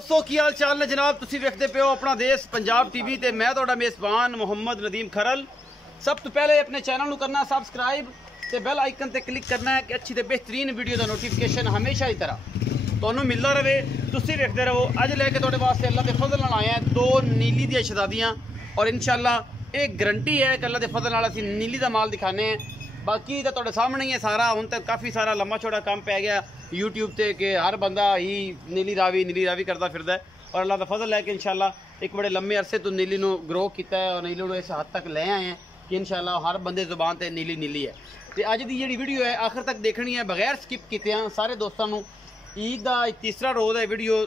दोस्तों की हाल चाल ने जनाब, तुसी वेखदे पे हो अपना देश पंजाब टीवी ते मैं तुहाडा मेज़बान मोहम्मद नदीम खरल। सब तो पहले अपने चैनल नू करना सबसक्राइब ते बेल आइकन ते क्लिक करना है कि अच्छी ते बेहतरीन वीडियो का नोटिफिकेशन हमेशा की तरह तुहानू मिलता रहे। तुसी वेखदे रहो। अज लैके तुहाडे वास्ते अल्लाह के फजल नाल आए हैं दो नीली दी शहजादियां और इंशाल्लाह एक गारंटी है कि अल्लाह के फजल नाल असीं नीली का माल दिखाने हैं। बाकी तो तुहाडे सामने ही है सारा। हुण तक काफ़ी सारा लम्बा चौड़ा काम पै गया यूट्यूब ते कि हर बंदा ही नीली रावी करता फिरदा है और अल्लाह का फजल है कि इंशाल्लाह एक बड़े लंबे अरसे तो नीली नू ग्रो किया है और नीली नू इस हद तक ले आए हैं कि इंशाल्लाह हर बंदे जुबान ते नीली नीली है। तो अज की जी वीडियो है आखिर तक देखनी है बगैर स्किप किए। सारे दोस्तों को ईद का तीसरा रोज़ है वीडियो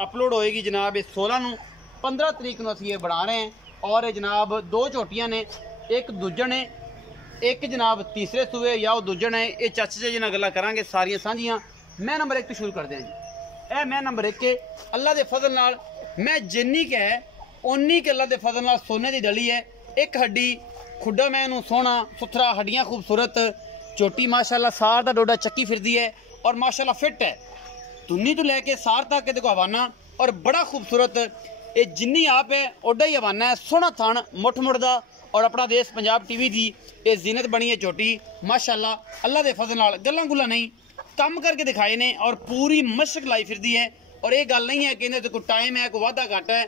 अपलोड होएगी जनाब 16 नू 15 तरीक नू असीं बना रहे हैं। और जनाब दो झोटियां ने, एक दूजन है, एक जनाब तीसरे सूए या वो दूजन है। ये चाचे जी नाल गल्लां करांगे सारियां सांझियां। मैं नंबर 1 तो शुरू करते हैं जी। ए मैं नंबर 1 के अल्लाह के फजल नाल मैं जिन्नी के है उन्नी के अल्लाह के फजल नाल सोने की डली है। एक हड्डी खुड्डा मैं नू सोहना सुथरा, हड्डियां खूबसूरत, चोटी माशाल्लाह सार दा डोडा चक्की फिरदी है और माशाल्लाह फिट है। तुन्नी तो लैके सार तक देखो हवाना और बड़ा खूबसूरत। ये जिन्नी आप है ओडा ही हवाना है। सोहना थान मुठ मुड़दा और अपना देश पंजाब टीवी की ये जीनत बनी है चोटी माशाल्लाह। अल्लाह के फजल नाल गल्लां गुल्लां नहीं कम करके दिखाए ने और पूरी मशक लाई फिरदी है। और ये गल नहीं है कि इन्हें तो कोई टाइम है कोई वाधा घाटा है।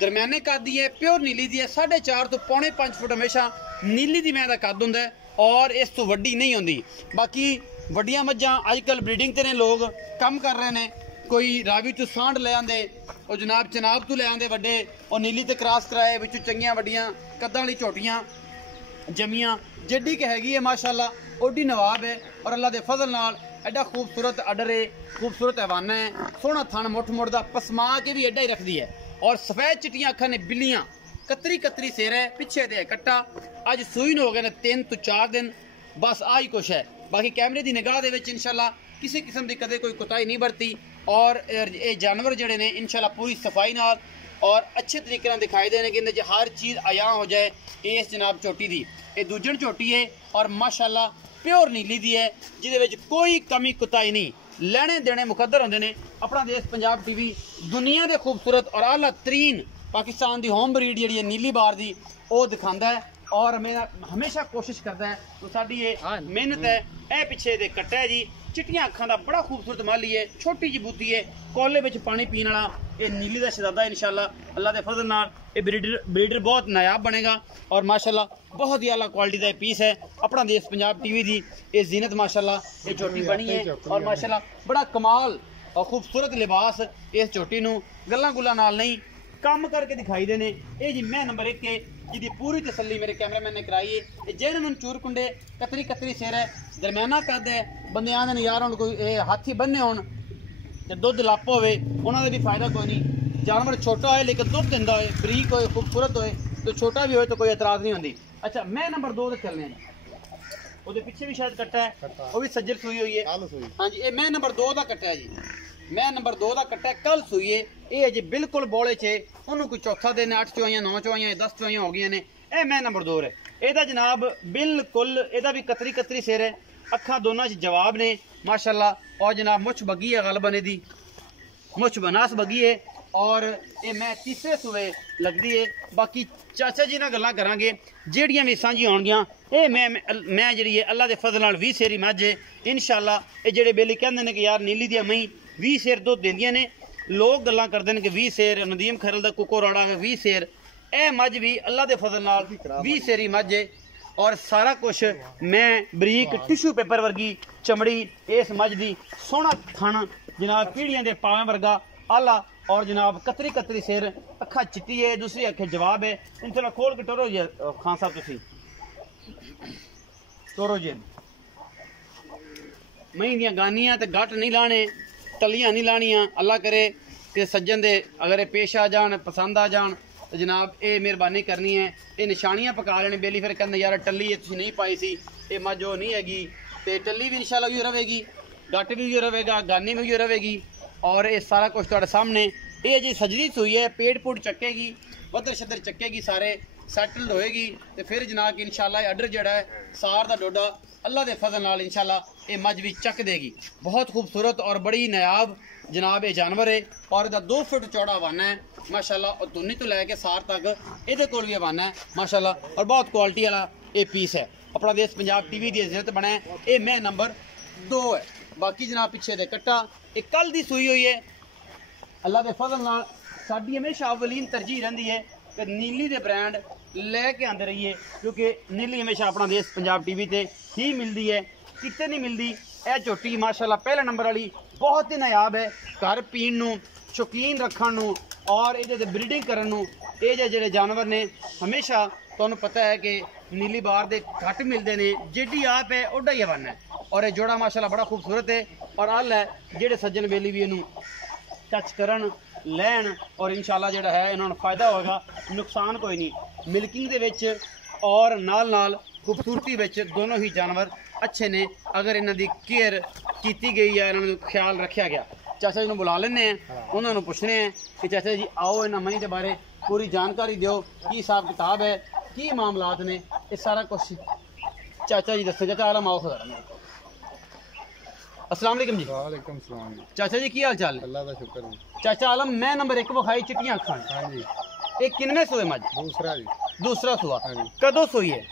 दरम्याने कद दी है, प्योर नीली दी है। 4.5 तो पौने 5 फुट हमेशा नीली दी मैं का कद होंदा है और इस तो वड्डी नहीं होंदी। बाकी वड्डियां मज्जां अजकल ब्रीडिंग ते ने लोग कम कर रहे हैं। कोई रावी तो सांड ले आंदे और जनाब चनाब तो ले आंदे वड्डे और नीली ते क्रॉस कराए विचों चंगियां वड्डियां कद्दां वाली झोटियां जमियां जेडी के हैगी है माशाल्लाह ओडी नवाब है। और अल्लाह के फजल नाल एडा खूबसूरत अडर है, खूबसूरत हवाना है, सोहना थन मुठ मुड़दा पसमा के भी एडा ही रखती है। और सफेद चिट्टियां अखां ने बिल्लियां कतरी कतरी सिर है, पिछे दे कट्टा। अज सूई हो गए ने 3 तो 4 दिन, बस आई कुछ है। बाकी कैमरे की निगाह दे विच इंशाल्लाह किसी किस्म की कदे कोई कोताही नहीं बरती। और ये जानवर जड़े ने इंशाल्लाह पूरी सफाई नाल और अच्छे तरीके नाल दिखाई देने कि हर चीज़ आया हो जाए। इस जनाब चोटी दी ये दूजन चोटी है और माशाल्लाह प्योर नीली दी है जिहदे कोई कमी कुताही नहीं। लेने देने मुकद्दर होंदे ने। अपना देश पंजाब टीवी दुनिया के खूबसूरत और आला तरीन पाकिस्तान की होम ब्रीड जी नीली बार की वो दिखाता है और मेरा हमेशा कोशिश करता है। तो साडी ये मेहनत है। ए पिछे दे कट्टा है जी, चिट्टियां अखां दा बड़ा खूबसूरत माली है, छोटी जी बूती है, कोले विच पानी पीने वाला ये नीली दा शहजादा है। इंशाल्लाह अल्लाह के फजल नाल ये ब्रीडर बहुत नायाब बनेगा और माशाल्लाह बहुत ही आला क्वालिटी का पीस है। अपना देश पंजाब टीवी की ये जीनत माशाल्लाह ये चोटी बनी है और माशाल्लाह बड़ा कमाल और खूबसूरत लिबास इस चोटी नू गल्लां गुल्लां नाल नहीं कम करके दिखाई देने। ये जी मैं नंबर 1 के जिहदी पूरी तसल्ली मेरे कैमरामैन ने कराई है। जेन मन चूर कुंडे कतरी कतरी सिर है, दरम्याना कद है। बंदे आंदे यार हुण कोई हाथी बन्ने होण ते दुध लप होवे उन्हां दे भी फायदा कोई नहीं। जानवर छोटा है लेकिन दुध दिंदा होए, बरीक होए, खूबसूरत होए तो छोटा भी होए तो कोई एतराज़ नहीं होंदी। अच्छा मैं नंबर 2 ते चलने हैं। वो पिछे भी शायद कट्टा है, वो भी सज्जर सूई हुई है। हाँ जी ये मैं नंबर 2 का कट्टा है जी। मैं नंबर 2 का कट्टा कल सूईए ये अजे बिल्कुल बोले चे उन्होंने कोई चौथा दिन 8 चुआइयां 9 चुआइयां 10 चुआइयां हो गई ने। ए मैं नंबर 2 है। यदा जनाब बिल्कुल यदा भी कतरी कतरी सिर है, अखा दोनों जवाब ने माशाल्लाह। और जनाब मुछ बगी है, गल बने दी मुछ बनास बगी है और ये मैं तीसरे सूए लगती है। बाकी चाचा जी नाल गल्लां करांगे जेड़ियां भी सांझियां होणगियां। ये मैं जी अल्लाह के फजल नाल 20 सेरी मझ है इंशाल्लाह। ये जेड़े बेली कहंदे ने कि यार नीली दी मई 20 सेर दुध देंदियां ने, लोग गल्लां करदे ने कि 20 सेर नदीम खरल दा कुको राड़ा 20 सेर। ए मझ भी अल्लाह के फजल नाल 20 सेरी मझ है और सारा कुछ मैं बरीक टिशू पेपर वर्गी चमड़ी इस मझ दी, सोहना थन जनाब पीढ़ियां दे पावें वर्गा आला और जनाब कतरी कतरी सिर, अखा चिट्टी है, दूसरी अखे जवाब है। इंशाल्लाह खोल के टोरो जी खान साहब तुसी टोरो जी। मई दियां गानियां ते गट नहीं लाने, टलियां नहीं लानियां। अल्लाह करे कि सज्जन दे अगर पेश आ जान पसंद आ जान तो जनाब ये मेहरबानी करनी है। ये निशानियां पका लेने बेली फिर कहते यार टली तुसीं नहीं पाई सी ये मझ वो नहीं हैगी तो टली भी इंशाल्लाह उही रहेगी, गट भी उही रहेगा, गानी भी उही रहेगी और ये सारा कुछ तुहाडे सामने। ये जी सजदी सूई है, पेट पूट चक्केगी, वधर शदर चक्केगी, सारे सैटल्ड होएगी तो फिर जनाब इंशाल्लाह अडर जड़ा है सार का डोडा अल्लाह के फजल नाल इंशाल्लाह ये मझ भी चक देगी। बहुत खूबसूरत और बड़ी नायाब जनाब ये जानवर है और इहदा 2 फुट चौड़ा हवाना है माशाल्लाह। और दुन्नी तो लैके सार तक इहदे कोल भी हवाना है माशाल्लाह, और बहुत क्वालिटी वाला ये पीस है। अपना देश पंजाब टीवी की इज्जत बना है। ये मैं नंबर 2 है। बाकी जनाब पिछे दे कट्टा एक कल दी सूई हुई है। अल्लाह के फजल नाल साडी हमेशा अवलीन तरजीह रहिंदी है कि नीली दे ब्रांड लैके आंदे रहिए, क्योंकि नीली हमेशा अपना देश पंजाब टीवी ते ही मिलती है, किते नहीं मिलती। यह झोटी माशाल्लाह पहले नंबर वाली बहुत ही नायाब है। घर पीण नूं, शौकीन रखण नूं और ये ब्रीडिंग करन नूं ये जिहड़े जानवर ने हमेशा तुहानूं पता है कि नीली बार दे घट मिलते हैं। जिहड़ी आप है ओडा ही हवाना है। और ये जोड़ा माशाल्लाह बड़ा खूबसूरत है और हल है जिहड़े सज्जन बेली भी इनू टच करन लैन और इंशाल्लाह जिहड़ा है इन्होंने फायदा होगा, नुकसान कोई नहीं। मिल्किंग दे विच और नाल नाल खूबसूरती विच दोनों ही जानवर अच्छे ने अगर इन्हां दी केयर की गई है, इन्हां दा ख्याल रखा गया। चाचा जी नूं बुला लेने हैं, उन्होंने पूछने हैं कि चाचा जी आओ इन्हां मई के बारे पूरी जानकारी दिओ, की हिसाब किताब है, की मामलात ने, ये सारा कुछ चाचा जी दसो। चाचा आलम आओ खड़ा। अस्सलाम वालेकुम जी। वालेकुम सलाम। चाचा जी की हाल चाल है? अल्लाह का शुक्र है। चाचा आलम मैं नंबर 1 विखाई चिट्टियां अखां। हाँ जी। ये किन्ने सोए मज? दूसरा जी। दूसरा सुआ। हाँ जी। कदों सोई है?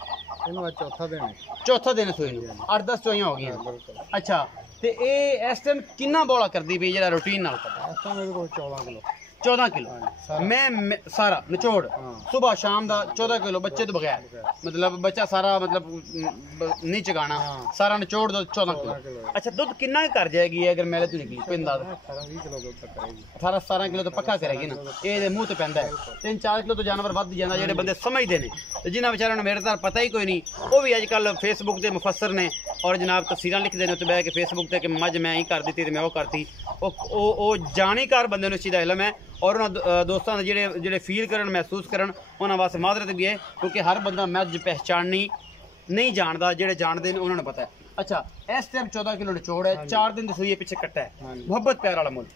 इन्हों चौथा दिन है। चौथा दिन सोई नूं 8-10 चोइयां हो गई। हाँ, बिल्कुल। अच्छा ते ए इस टाइम किन्ना बोला करदी पई जेड़ा रूटीन नाल करदा? ऐसा मेरे को 14 किलो। 14 किलो। हाँ जी, सारा। मैं सारा निचोड़ हाँ। सुबह शाम दा 14 किलो बच्चे तो बगैर, मतलब बच्चा सारा मतलब नहीं चगाना, हाँ। सारा निचोड़ दो 14 किलो। किलो। अच्छा दुध किन्ना कर जाएगी अगर मेले तो निकली कोई अंदाजा? 18-20 किलो दूध तक करेगी। 18-17 किलो तो पक्का करेगी ना। ये मुंह तो पैंदा है 3-4 किलो तो जानवर वध जांदा जेडे बंदे समझदे ने, ते जिन्हां बेचारियां नूं मेरे तार पता ही कोई नहीं। वो भी अजकल फेसबुक ते मुफस्सर ने और जनाब तफसीरां लिखदे ने उत्ते बह के फेसबुक ते कि मज मैं ही कर दी ते मैं वो करती। वो जाणीकार बंदे नूं इस चीज़ दा इलम है और उन्होंने दोस्तों ने जेडे फील करन महसूस करन उन्होंने वास्ते मादरत भी है, क्योंकि हर बंदा मज पहचाननी नहीं जानता, जेडे जानते हैं उन्होंने पता है। अच्छा इस टाइम 14 किलो निचोड़ है, 4 दिन दसूई पिछे कट्टा है, मुहब्बत प्यार वाला मुल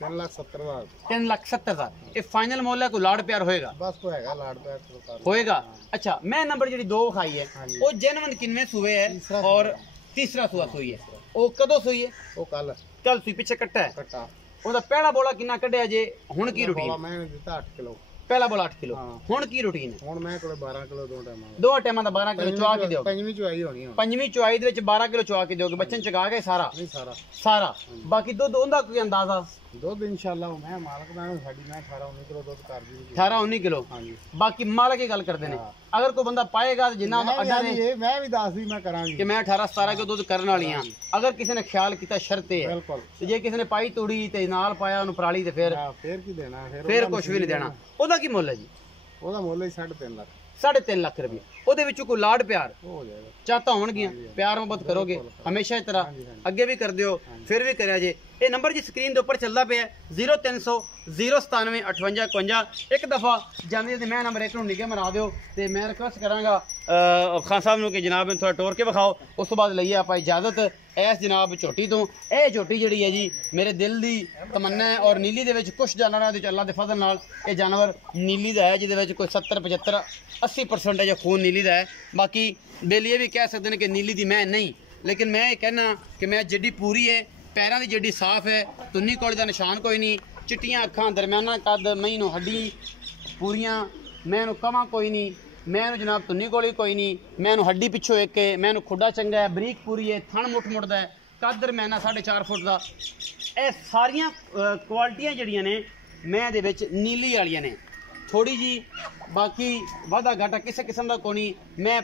3,70,000। 3,70,000। ये फाइनल मुल है, कोई लाड़ प्यार होएगा? बस को हैगा लाड़ प्यार तो होएगा। अच्छा मैं नंबर जी 2 खाई है वो जेनवन किनवे सुबह है और तीसरा सुआ सुई है, वो कदों सुई है? वो कल सुई पिछे कट्टा है। कट्टा ਉਹਦਾ ਪਹਿਲਾ ਬੋਲਾ ਕਿੰਨਾ ਕੱਢਿਆ ਜੇ? ਹੁਣ ਕੀ ਰੂਟੀਨ? मैं ਦਿੱਤਾ 8 किलो। ਪਹਿਲਾ ਬੋਲਾ 8 ਕਿਲੋ। ਹਾਂ। ਹੁਣ ਕੀ ਰੂਟੀਨ ਹੈ? ਹੁਣ ਮੈਂ ਕੋਲੇ 12 ਕਿਲੋ ਦੋ ਟਾਈਮਾਂ ਦਾ। ਦੋ ਟਾਈਮਾਂ ਦਾ 12 ਕਿਲੋ ਚਵਾ ਕੇ ਦਿਓ। ਪੰਜਵੀਂ ਚੁਆਈ ਹੋਣੀ ਹੁਣ। ਪੰਜਵੀਂ ਚੁਆਈ ਦੇ ਵਿੱਚ 12 ਕਿਲੋ ਚਵਾ ਕੇ ਦਿਓਗੇ। ਬੱਚੇ ਨੂੰ ਚਗਾ ਕੇ ਸਾਰਾ? ਨਹੀਂ ਸਾਰਾ। ਸਾਰਾ। ਬਾਕੀ ਦੁੱਧ ਉਹਦਾ ਕੋਈ ਅੰਦਾਜ਼ਾ? ਦੁੱਧ ਇਨਸ਼ਾਅੱਲਾ ਮੈਂ ਮਾਲਕ ਦਾ ਸਾਡੀ ਮੈਂ 18-19 ਕਿਲੋ ਦੁੱਧ ਕਰ ਦੂੰਗੀ। 18-19 ਕਿਲੋ। ਹਾਂਜੀ। ਬਾਕੀ ਮਾਲਕ ਹੀ ਗੱਲ ਕਰਦੇ ਨੇ। ਅਗਰ ਕੋਈ ਬੰਦਾ ਪਾਏਗਾ ਜਿੰਨਾ ਅੱਡਾ ਨੇ ਮੈਂ ਵੀ ਦੱਸਦੀ ਮੈਂ ਕਰਾਂਗੀ ਕਿ ਮੈਂ 18-17 ਕਿਲੋ ਦੁੱਧ ਕਰਨ ਵਾਲੀ ਆ। ਅਗਰ ਕਿਸੇ ਨੇ ਖਿਆਲ ਕੀਤਾ ਸ਼ਰਤ ਹੈ ਬਿਲਕੁਲ। ਤੇ ਜੇ ਕਿਸੇ ਨੇ ਪਾਈ ਤੂੜੀ ਤੇ ਨਾਲ ਪਾਇਆ ਉਹਨੂੰ ਪਰਾਲੀ ਤੇ ਫਿਰ ਕੀ ਦੇਣਾ? ਫਿਰ ਕੁਝ ਵੀ ਨਹੀਂ ਦੇਣਾ। ਉਹਦਾ ਕੀ ਮੁੱਲ ਹੈ ਜੀ? ਉਹਦਾ ਮੁੱਲ ਹੀ 3.5 ਲੱਖ। 3.5 ਲੱਖ ਰੁਪਏ। ਉਹਦੇ ਵਿੱਚੋਂ ਕੋਈ ਲਾਡ ਪਿਆਰ ਹੋ ਜਾਏਗਾ? ਚਾਹਤਾ ਹੋਣਗੀਆਂ, ਪਿਆਰ ਮੁਹੱਬਤ ਕਰੋਗੇ ਹਮੇਸ਼ਾ ਇਸ ਤਰ੍ਹਾਂ ਅੱਗੇ ਵੀ ਕਰਦੇ ਹੋ, ਫਿਰ ਵੀ ਕਰਿਆ ਜੇ। ਇਹ ਨੰਬਰ ਜੀ ਸਕਰੀਨ ਦੇ ਉੱਪਰ ਚੱਲਦਾ ਪਿਆ 0300 097 58 51। ਇੱਕ ਦਫਾ ਜਾਂਦੇ ਤੇ ਮੈਂ ਨੰਬਰ 1 ਨੂੰ ਨਿਗੇ ਮਰਾ ਦਿਓ ਤੇ ਮੈਂ ਰਿਕਵੈਸਟ ਕਰਾਂਗਾ ਖਾਨ ਸਾਹਿਬ ਨੂੰ ਕਿ ਜਨਾਬ ਨੂੰ ਥੋੜਾ ਟੋਰ ਕੇ ਵਿਖਾਓ। ਉਸ ਤੋਂ ਬਾਅਦ ਲਈਏ ਆਪਾਂ ਇਜਾਜ਼ਤ ਇਸ ਜਨਾਬ ਝੋਟੀ ਤੋਂ। ਇਹ ਝੋਟੀ ਜਿਹੜੀ ਹੈ ਜੀ ਮੇਰੇ ਦਿਲ ਦੀ ਤਮੰਨਾ ਹੈ ਔਰ ਨੀਲੀ ਦੇ ਵਿੱਚ ਕੁਝ ਜਾਨਵਰਾਂ ਦੇ ਅੱਲਾ ਦੇ ਫਜ਼ਲ ਨਾਲ ਇਹ ਜਾਨਵਰ ਨੀਲੀ ਦਾ ਹੈ, ਜਿਹਦੇ ਵਿੱਚ ਕੋਈ 70 75 80% ਖੂਨ ਨੀਲੀ ਦਾ ਹੈ। ਬਾਕੀ बेलिए भी कह सकते हैं कि नीली दी मैं नहीं, लेकिन मैं ये कहना कि मैं जड्डी पूरी है, पैरों की जड्डी साफ है, तुन्नी कोड़ी का निशान कोई नहीं, चिट्टियां अखां दरम्याना कद मई नूं हड्डी पूरियां, मैं कवां कोई नहीं, मैं जनाब तुन्नी कोड़ी कोई नहीं, मैं हड्डी पिछों एक है, मैं खुडा चंगा है, बरीक पूरी है, थन मुठ मुड़दा है, कद दरम्याना 4.5 फुट का। यह सारियां क्वालिटियां जड़ियां ने मैं दे विच नीली वालियां ने थोड़ी जी, बाकी वाधा घाटा किसी किस्म का कोई नहीं। मैं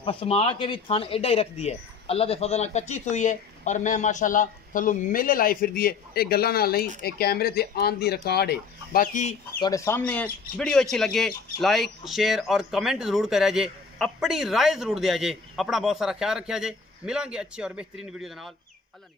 पसमा के भी थन एडा ही रखती है, अल्लाह के फजल नाल कच्ची सूई है और मैं माशाल्लाह थल्लों मेले लाई फिरदी है। एक गल्लां नाल नहीं, एक कैमरे ते आन दी रिकॉर्ड है। बाकी तुहाडे सामने है। वीडियो अच्छी लगे लाइक शेयर और कमेंट जरूर करा जे, अपनी राय जरूर दिया जे। अपना बहुत सारा ख्याल रखा जे। मिलांगे अच्छी और बेहतरीन वीडियो दे नाल। अल्लाह